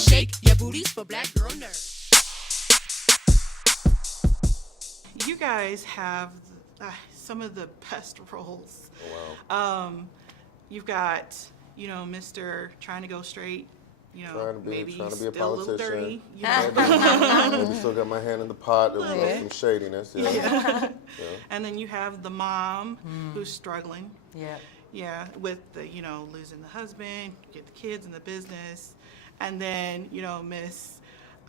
shake your booties for black girl nerds. You guys have some of the best roles. Oh, wow. You've got, Mr. trying to go straight, Trying to be a still a little dirty. politician. Maybe still got my hand in the pot of some shadiness. Yeah. And then you have the mom who's struggling. Yeah. Yeah, with the, losing the husband, get the kids in the business. And then, Miss,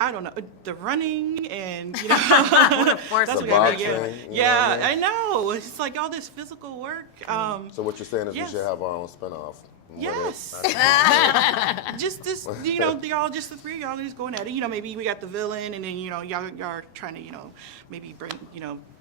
I don't know, the running and, that's what The got boxing, me. you know Yeah, what I mean? I know. It's like all this physical work. So what you're saying is yes. we should have our own spinoff. Yes. Just this, y'all, just the three of y'all just going at it. Maybe we got the villain, and then y'all are trying to, maybe bring,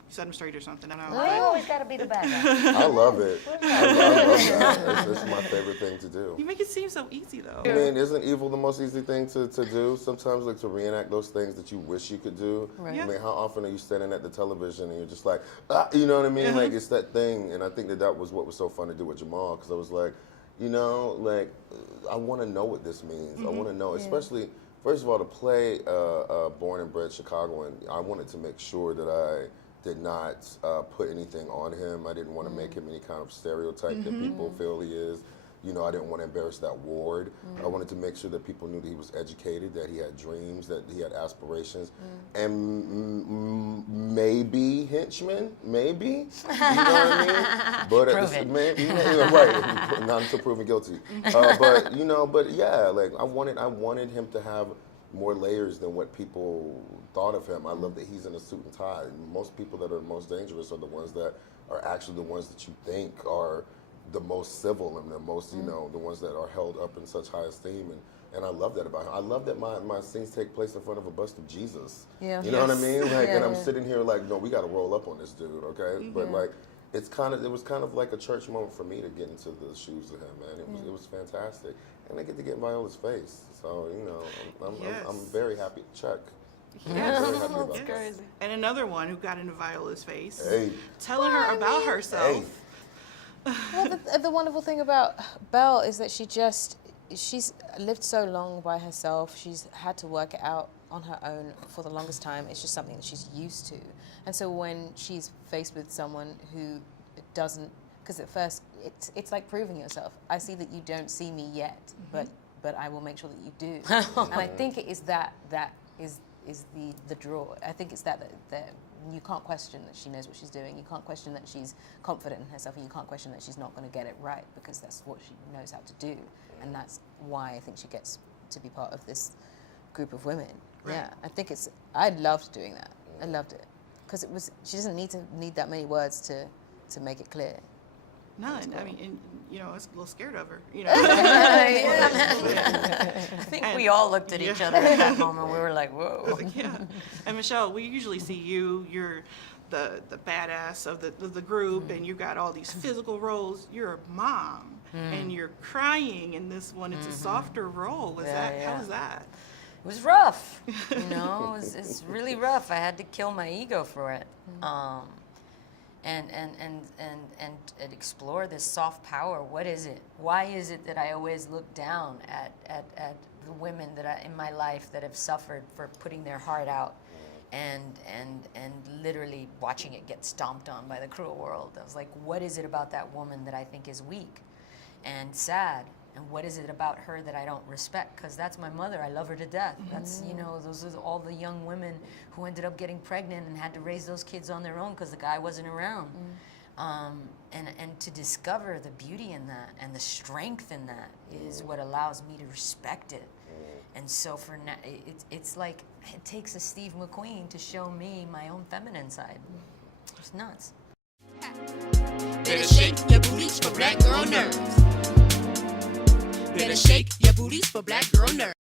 set him straight or something. I don't know. Well, you always got to be the bad guy. I love it. I love that. It's my favorite thing to do. You make it seem so easy, though. I mean, isn't evil the most easy thing to do? Sometimes, like, to reenact those things that you wish you could do. Right. Yeah. I mean, how often are you standing at the television and you're just like, you know what I mean? Like, it's that thing. And I think that was what was so fun to do with Jamal, because I was like, I want to know what this means. I want to know, especially, first of all, to play born and bred Chicagoan, I wanted to make sure that I did not put anything on him. I didn't want to make him any kind of stereotype that people feel he is. I didn't want to embarrass that ward. I wanted to make sure that people knew that he was educated, that he had dreams, that he had aspirations, and maybe henchmen, maybe. You know what I mean? But Prove it. maybe, right? Not until proven guilty. But yeah, like I wanted him to have more layers than what people thought of him. I love that he's in a suit and tie. Most people that are the most dangerous are the ones that are actually the ones that you think are the most civil and the most, the ones that are held up in such high esteem. And I love that about him. I love that my scenes take place in front of a bust of Jesus. Yeah. You know what I mean? Like, and I'm sitting here like, no, we got to roll up on this dude, okay? But like, it was kind of like a church moment for me to get into the shoes of him, man. It was fantastic. And I get to get in Viola's face. So, I'm very happy. Check. Yes. I'm very happy about That's that. crazy. And another one who got into Viola's face, Hey. telling her about herself. Hey. Well, the wonderful thing about Belle is that she's lived so long by herself. She's had to work it out on her own for the longest time. It's just something that she's used to. And so when she's faced with someone who doesn't, because at first it's like proving yourself. I see that you don't see me yet, but I will make sure that you do. And I think it is that is the draw. I think it's that you can't question that she knows what she's doing. You can't question that she's confident in herself, and you can't question that she's not going to get it right, because that's what she knows how to do. And that's why I think she gets to be part of this group of women. Right. Yeah, I loved doing that. I loved it. Because she doesn't need that many words to make it clear. None. Cool. I mean, and, I was a little scared of her. I think we all looked at each other at that moment. We were like, whoa. Yeah. And Michelle, we usually see you're the badass of the group, and you got all these physical roles. You're a mom, and you're crying in this one. It's a softer role. How was that? It was rough. It's really rough. I had to kill my ego for it. And explore this soft power. What is it? Why is it that I always look down at the women in my life that have suffered for putting their heart out, and literally watching it get stomped on by the cruel world? I was like, what is it about that woman that I think is weak and sad? And what is it about her that I don't respect? Because that's my mother. I love her to death. That's, those are all the young women who ended up getting pregnant and had to raise those kids on their own because the guy wasn't around. And to discover the beauty in that and the strength in that is what allows me to respect it. And so for now, it's like it takes a Steve McQueen to show me my own feminine side. It's nuts. Better shake your booties for black girl nerves. Better shake your booties for black girl nerves.